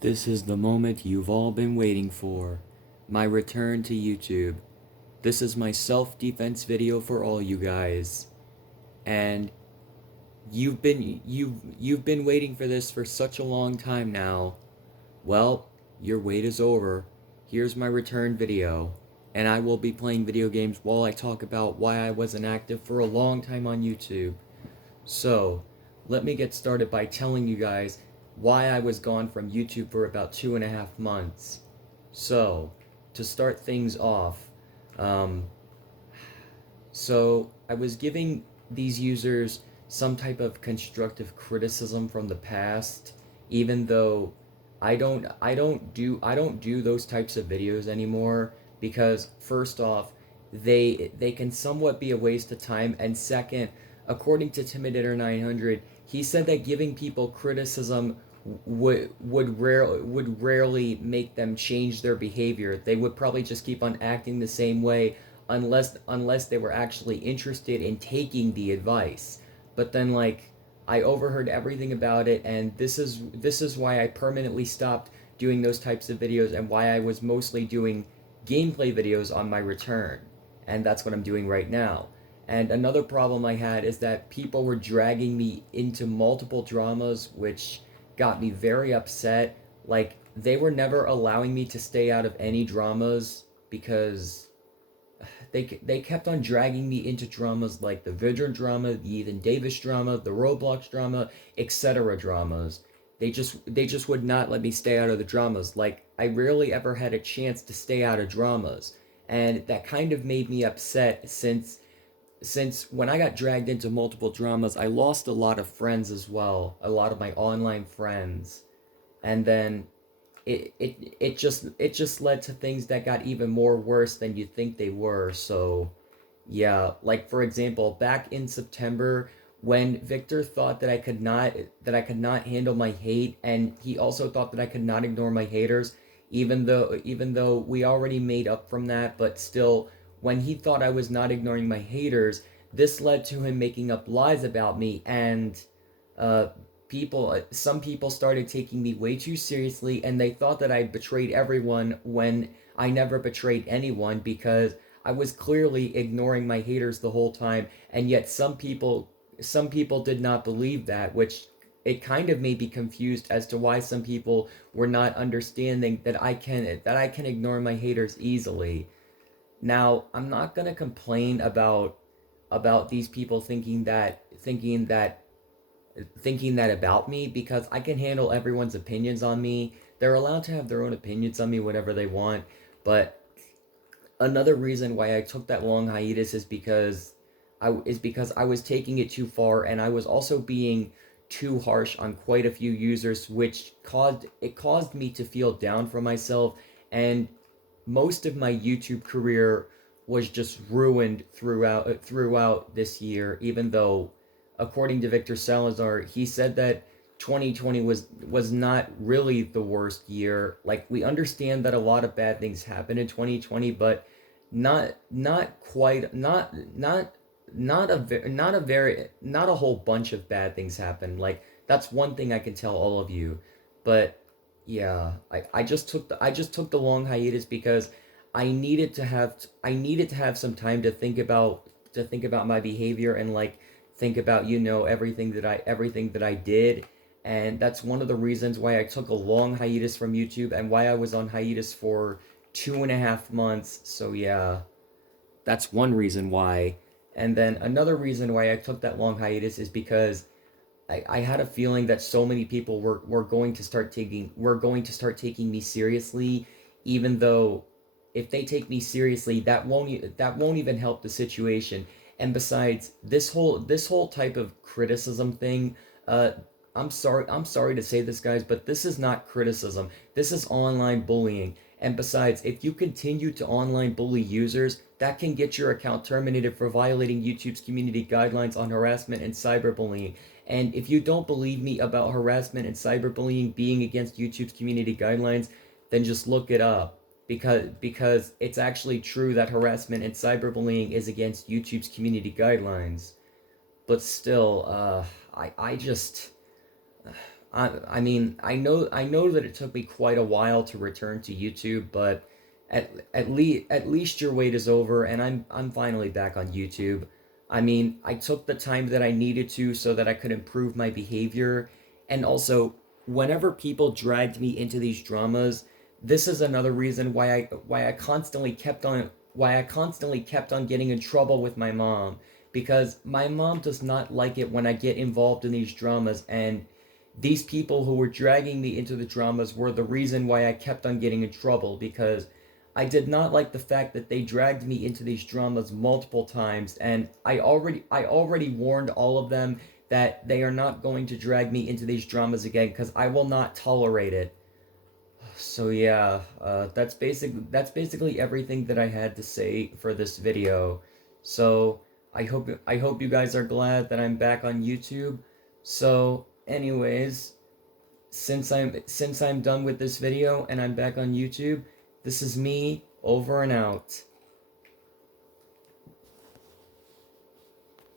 This is the moment you've all been waiting for. My return to YouTube. This is my self-defense video for all you guys. And you've been waiting for this for such a long time now. Well, your wait is over. Here's my return video. And I will be playing video games while I talk about why I wasn't active for a long time on YouTube. So, let me get started by telling you guys why I was gone from YouTube for about 2.5 months. So, to start things off, um, I was giving these users some type of constructive criticism from the past, even though I don't do those types of videos anymore because first off, they can somewhat be a waste of time, and second, according to Timidator 900, he said that giving people criticism would rarely make them change their behavior. They would probably just keep on acting the same way unless they were actually interested in taking the advice. But then I overheard everything about it, and this is why I permanently stopped doing those types of videos and why I was mostly doing gameplay videos on my return. And that's what I'm doing right now. And another problem I had is that people were dragging me into multiple dramas, which got me very upset. Like, they were never allowing me to stay out of any dramas because they kept on dragging me into dramas like the Vidron drama, the Ethan Davis drama, the Roblox drama, etc. dramas. They just would not let me stay out of the dramas. Like, I rarely ever had a chance to stay out of dramas. And that kind of made me upset since when I got dragged into multiple dramas, I lost a lot of friends as well, a lot of my online friends. And then it just led to things that got even more worse than you think they were. So yeah, like for example, back in September when Victor thought that I could not handle my hate, and he also thought that I could not ignore my haters, even though we already made up from that, but still when he thought I was not ignoring my haters, this led to him making up lies about me, and uh some people started taking me way too seriously, and they thought that I betrayed everyone when I never betrayed anyone because I was clearly ignoring my haters the whole time, and yet some people did not believe that, which it kind of made me confused as to why some people were not understanding that I can ignore my haters easily. Now, I'm not going to complain about these people thinking that about me because I can handle everyone's opinions on me. They're allowed to have their own opinions on me whatever they want, but another reason why I took that long hiatus is because I was taking it too far, and I was also being too harsh on quite a few users, which caused me to feel down for myself, and most of my YouTube career was just ruined throughout this year. Even though, according to Victor Salazar, he said that 2020 was not really the worst year. Like, we understand that a lot of bad things happened in 2020, but not quite not a whole bunch of bad things happened. Like, that's one thing I can tell all of you. But yeah, I just took the long hiatus because I needed to have some time to think about my behavior, and think about everything that I did. And that's one of the reasons why I took a long hiatus from YouTube and why I was on hiatus for 2.5 months. So yeah, that's one reason why. And then another reason why I took that long hiatus is because I had a feeling that so many people were going to start taking me seriously, even though if they take me seriously, that won't even help the situation. And besides, this whole type of criticism thing, uh, I'm sorry to say this, guys, but this is not criticism. This is online bullying. And besides, if you continue to online bully users, that can get your account terminated for violating YouTube's community guidelines on harassment and cyberbullying. And if you don't believe me about harassment and cyberbullying being against YouTube's community guidelines, then just look it up. Because it's actually true that harassment and cyberbullying is against YouTube's community guidelines. But still, I just I know that it took me quite a while to return to YouTube, but at least your wait is over, and I'm finally back on YouTube. I mean, I took the time that I needed to so that I could improve my behavior, and also whenever people dragged me into these dramas, this is another reason why I constantly kept on getting in trouble with my mom, because my mom does not like it when I get involved in these dramas, and these people who were dragging me into the dramas were the reason why I kept on getting in trouble, because I did not like the fact that they dragged me into these dramas multiple times, and I already warned all of them that they are not going to drag me into these dramas again, because I will not tolerate it. So yeah, that's basically everything that I had to say for this video. So I hope you guys are glad that I'm back on YouTube. So anyways, since I'm done with this video and I'm back on YouTube, this is me over and out.